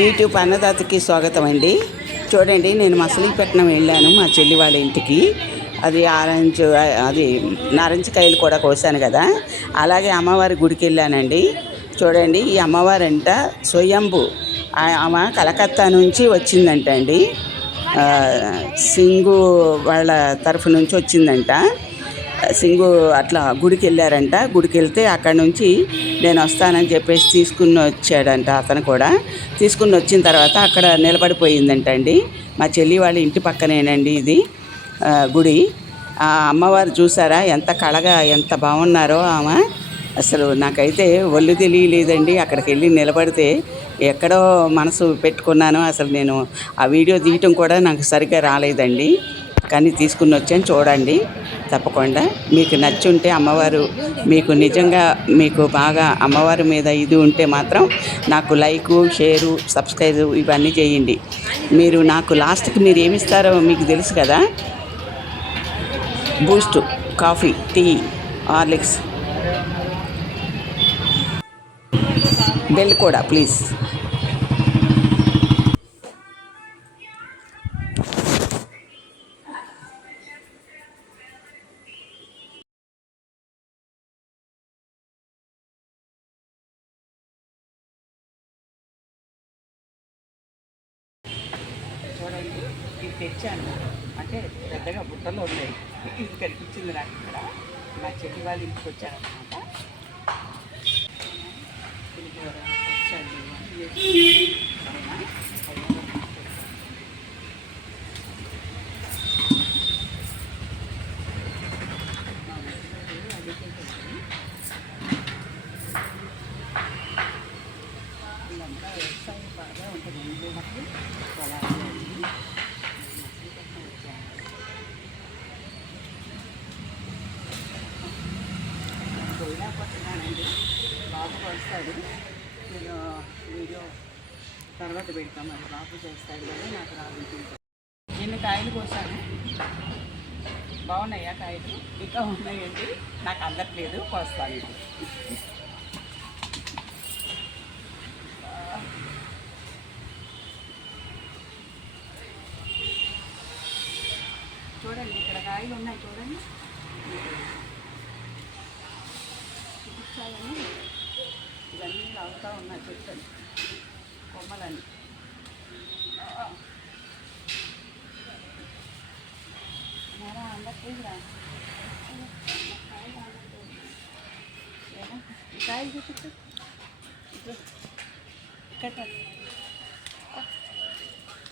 YouTube అన్నదాతకి స్వాగతం అండి. చూడండి, నేను మచిలీపట్నం వెళ్ళాను మా చెల్లి వాళ్ళ ఇంటికి. అది నారింజకాయలు కూడా కోసాను కదా. అలాగే అమ్మవారి గుడికి వెళ్ళానండి. చూడండి, ఈ అమ్మవారంట స్వయంభు. ఆమె కలకత్తా నుంచి వచ్చిందంట అండి. సింగు వాళ్ళ తరఫు నుంచి వచ్చిందంట. సింగు అట్లా గుడికి వెళ్ళారంట. గుడికి వెళ్తే అక్కడ నుంచి నేను వస్తానని చెప్పేసి తీసుకుని వచ్చాడంట. అతను కూడా తీసుకుని వచ్చిన తర్వాత అక్కడ నిలబడిపోయిందంట అండి. మా చెల్లి వాళ్ళ ఇంటి పక్కనేనండి ఇది గుడి. ఆ అమ్మవారు చూసారా ఎంత కళగా ఎంత బాగున్నారో ఆమె. అసలు నాకైతే ఒళ్ళు తెలియలేదండి. అక్కడికి వెళ్ళి నిలబడితే ఎక్కడో మనసు పెట్టుకున్నాను. అసలు నేను ఆ వీడియో తీయటం కూడా నాకు సరిగ్గా రాలేదండి. కానీ తీసుకుని వచ్చాను. చూడండి, తప్పకుండా మీకు నచ్చి ఉంటే అమ్మవారు మీకు నిజంగా మీకు బాగా అమ్మవారి మీద ఇది ఉంటే మాత్రం నాకు లైకు, షేరు, సబ్స్క్రైబ్ ఇవన్నీ చేయండి. మీరు నాకు లాస్ట్కి మీరు ఏమిస్తారో మీకు తెలుసు కదా. బూస్ట్, కాఫీ, టీ, హార్లిక్స్, బెల్ కూడా ప్లీజ్. చూడండి, ఇది తెచ్చాను. అంటే పెద్దగా బుట్టలో ఉన్నాయి. ఇది కనిపించింది నాకు ఇక్కడ. మా చెల్లి వాళ్ళ ఇంటికి వచ్చాను అనమాట. వ్యవసాయం బాగా ఉంటుంది. పోయినానండి. బాబు వస్తాడు. నేను వీడియో తర్వాత పెడతాను. అది బాబు చేస్తాడు కదా, నాకు రాదు. ఎన్ని కాయలు కోసాను. బాగున్నాయా కాయలు? ఇంకా ఉన్నాయండి, నాకు అందట్లేదు. కోస్తాను ఇది. చూడండి, ఇక్కడ కాయలు ఉన్నాయి. చూడండి, చూపించాలని ఇవన్నీ లాగుతూ ఉన్నాయి. చెట్టు కొమ్మలని. అందట్లేదురా కాయలు చూపించు. ఇక్కడ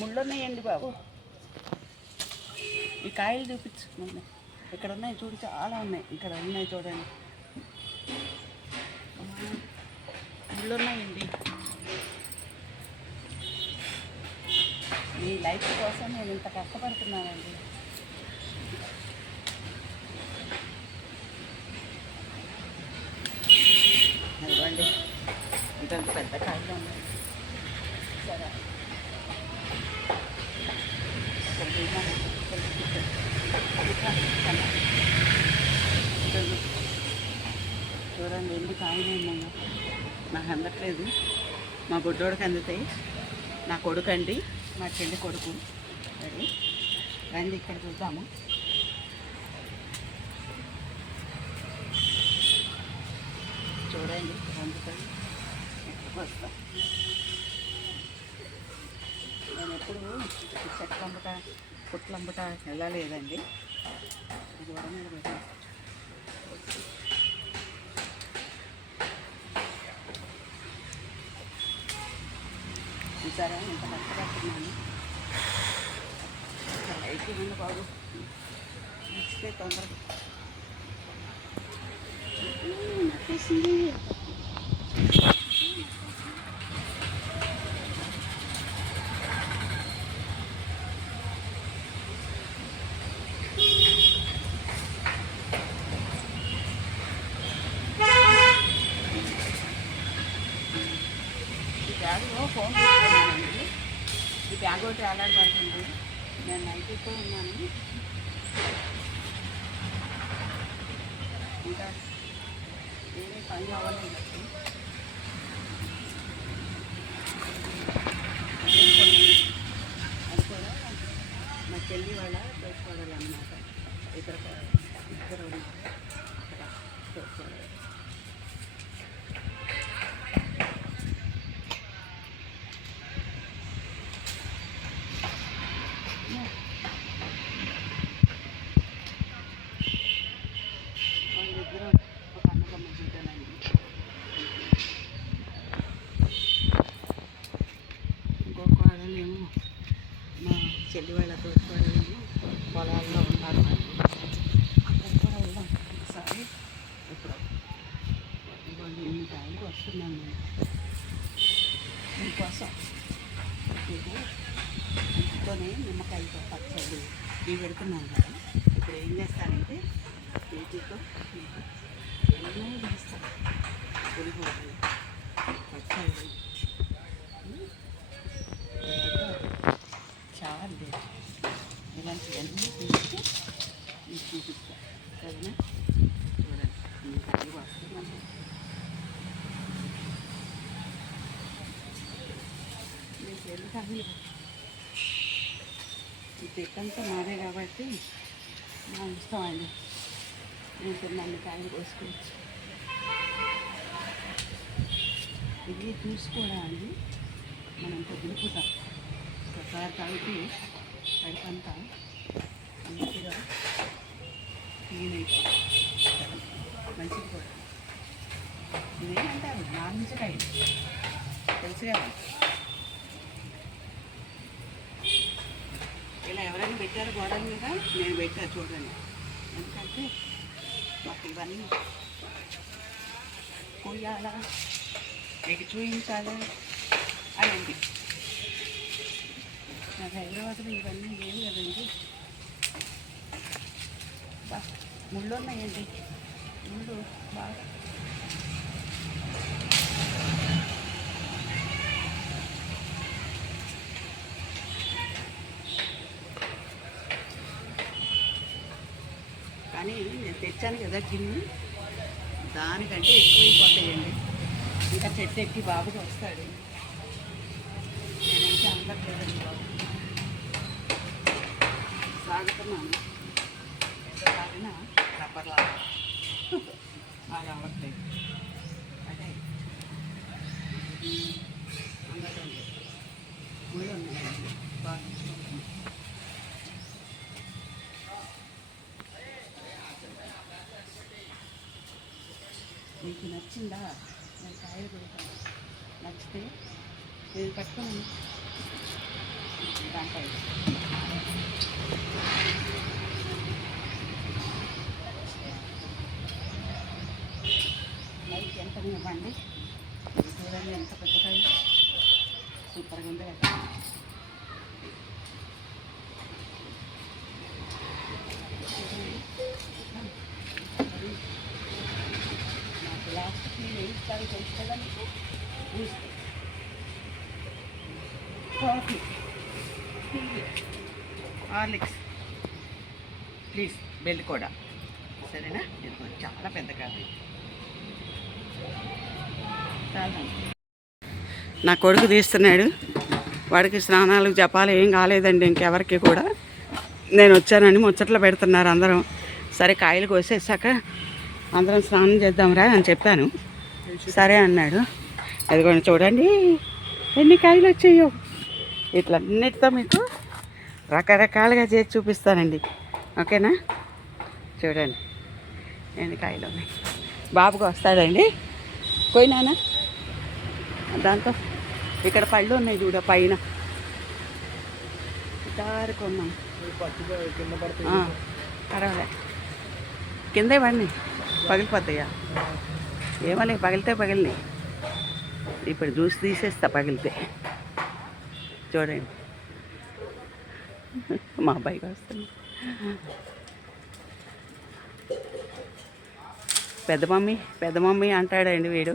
ముళ్ళు ఉన్నాయండి బాబు. ఈ కాయలు చూపించు. ఇక్కడ ఉన్నాయి చూడు, చాలా ఉన్నాయి. ఇక్కడ ఉన్నాయి చూడండి, ముళ్ళు ఉన్నాయండి. మీ లైఫ్ కోసం నేను ఇంత కష్టపడుతున్నానండి. ఇవ్వండి, ఇంతంత పెద్ద కాయలు ఉన్నాయి. సరే, చూడండి ఎన్ని కాయలు ఉన్నాయో. నాకు అందట్లేదు, మా బుడ్డోడికి అందుతాయి. నా కొడుకు అండి, మా చెల్లి కొడుకు. అది రండి, ఇక్కడ చూద్దాము. చూడండి అందుతాయి. ఎక్కడికి వస్తా నేను ఎప్పుడు చెట్లంబట పుట్లంబట వెళ్ళలేదండి. ఇది వరం మీద పెట్టాను. చూసారా ఎంత కష్టపడుతున్నాను. లైట్ ఉంది బాబు, ఇస్తే తొందరగా నచ్చేసింది. బ్యాగ్లో ఫోన్ పెట్టుకున్నానండి. ఈ బ్యాగ్ ఒకటి ఆలాడబడుతుంది. నేను నైట్తో ఉన్నాను. ఇంకా ఏమీ పని అవ్వలేదు. చెల్లి వాళ్ళ తోడుకోవడాలి అన్నమాట. ఇద్దరు ఉన్నారు అక్కడ తోడుకోవడాలి. వాళ్ళిద్దరూ ఒక అన్నదమ్మ బిడ్డలండి. ఇంకో కోడలేమో మా చెల్లి వాళ్ళ తోడుకోవడమేమో పొలాల్లో ఉన్నారు. అక్కడ కూడా వెళ్దాం ఒకసారి. ఇప్పుడు ఇవాళ ఇన్ని టైంకి వస్తున్నాను నేను మీకోసం. మీకు ఇంట్లోనే నిమ్మకాయలతో పచ్చళ్ళు ఇవి పెడుతున్నాను కదా. ఇప్పుడు ఏం చేస్తానంటే వీటితో మీకు ఎన్నో చేస్తాను. పులిహోరలు, పచ్చళ్ళు, చాలా ఇలాంటివన్నీ తీసి మీకు చూపిస్తాను సరేనా. చూడండి మీకు అన్నీ వస్తున్నాను. మీకు ఎందుకు ఈ చెట్టంతా మాదే కాబట్టి మా ఇష్టం అండి. నేను తిన్నాను కాయలు కోసుకోవచ్చు. ఇది చూసుకోవడానికి మనం పొద్దునపుతాం ఒకసారి తాగితే కడుపంతా మంచిగా క్లీన్ అయిపోతుంది. మంచిది కూడా ఇదేమంటారు నారింజకాయ తెలుసు కదా. ఇలా ఎవరైనా పెట్టారు గోడల మీద, నేను పెట్టా చూడండి. ఎందుకంటే మాకు ఇవన్నీ కొయ్యాలా మీకు చూపించాలి అదండి. నాకు హైదరాబాద్లో ఇవన్నీ ఏమి కదండి. ముళ్ళు ఉన్నాయండి, ముళ్ళు బాగా. కానీ నేను తెచ్చాను కదా గిన్నె, దానికంటే ఎక్కువైపోతాయండి. ఇంకా చెట్టు ఎక్కి బాబుకి వస్తాడు. నేనైతే అందట్లేదండి బాబు, సాగుతున్నాను. ఎంత సాగినా రబ్బర్లాగా బాగా అవ్వట్లేదు. అదే అందటండి ముళ్ళు ఉన్నాయండి బాగా. మీకు నచ్చిందా? నేను కాయలు పెడతాను. నచ్చితే నేను పట్టుకుని దాంట్లో లైక్ ఎంత ఇవ్వండి. చూడండి ఎంత పెద్ద కాయ, సూపర్గా ఉంది కదా. నాకు లాస్ట్కి నేను వేయిస్తాను తెలుసుకోదా మీకు. కాఫీ, టీ, హార్లిక్స్ ప్లీజ్, బెల్ కూడా సరేనా. ఇది చాలా పెద్ద కాఫీ. నా కొడుకు తీస్తున్నాడు. వాడికి స్నానాలు జపాలు ఏం కాలేదండి ఇంకెవరికి కూడా. నేను వచ్చానని ముచ్చట్లు పెడుతున్నారు అందరం. సరే కాయలు కోసేసాక అందరం స్నానం చేద్దాంరా అని చెప్పాను. సరే అన్నాడు. అది కూడా చూడండి ఎన్ని కాయలు వచ్చాయో. ఇట్లన్నిటితో మీకు రకరకాలుగా చేసి చూపిస్తానండి, ఓకేనా. చూడండి ఎన్ని కాయలు ఉన్నాయి. బాబుకు వస్తాడండి. పోయినానా దాంతో. ఇక్కడ పళ్ళు ఉన్నాయి చూడ పైన దారుకున్నాం. పర్వాలే, కిందే పడినాయి, పగిలిపోతాయా ఏమలే. పగిలితే పగిలినాయి. ఇప్పుడు జ్యూస్ తీసేస్తా పగిలితే. చూడండి మా అబ్బాయికి వస్తుంది. పెద్ద మమ్మీ అంటాడండి వీడు.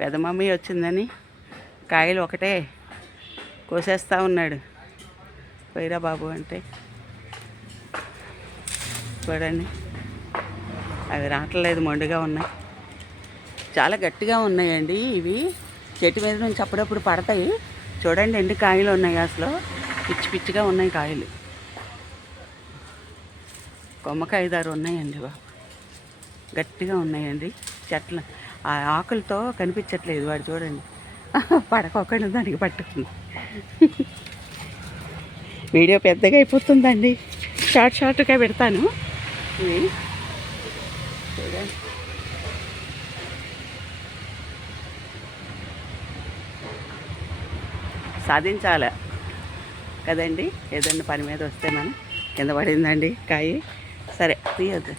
పెద్ద మమ్మీ వచ్చిందని కాయలు ఒకటే కోసేస్తూ ఉన్నాడు. పోయిరా బాబు అంటే. చూడండి అవి రావట్లేదు, మొండిగా ఉన్నాయి. చాలా గట్టిగా ఉన్నాయండి ఇవి. చెట్టు మీద నుంచి అప్పుడప్పుడు పడతాయి. చూడండి ఎన్ని కాయలు ఉన్నాయి అసలు. పిచ్చి పిచ్చిగా ఉన్నాయి కాయలు. కొమ్మకి 5, 6 ఉన్నాయండి బాబు. గట్టిగా ఉన్నాయండి చెట్లు. ఆ ఆకులతో కనిపించట్లేదు వాడు చూడండి. పడక ఒక్కడి దానికి పట్టుకుంది. వీడియో పెద్దగా అయిపోతుందండి, షార్ట్గా పెడతాను. ఇది చూడండి. సాధించాలి కదండి, ఏదన్నా పని మీద వస్తే మనం. కింద పడిందండి కాయ. సరే తీయద్దు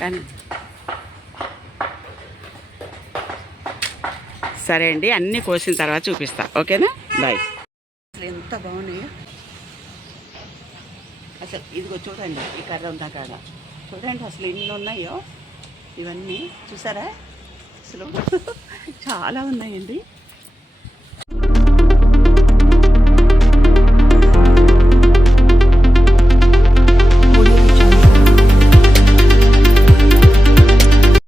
కానీ. సరే అండి, అన్నీ కోసిన తర్వాత చూపిస్తా. ఓకేనా, బాయ్. అసలు ఎంత బాగున్నాయో అసలు. ఇదిగో చూడండి, ఈ కర్ర ఉందా కాడ చూడండి, అసలు ఎన్ని ఉన్నాయో ఇవన్నీ. చూసారా, అసలు చాలా ఉన్నాయండి.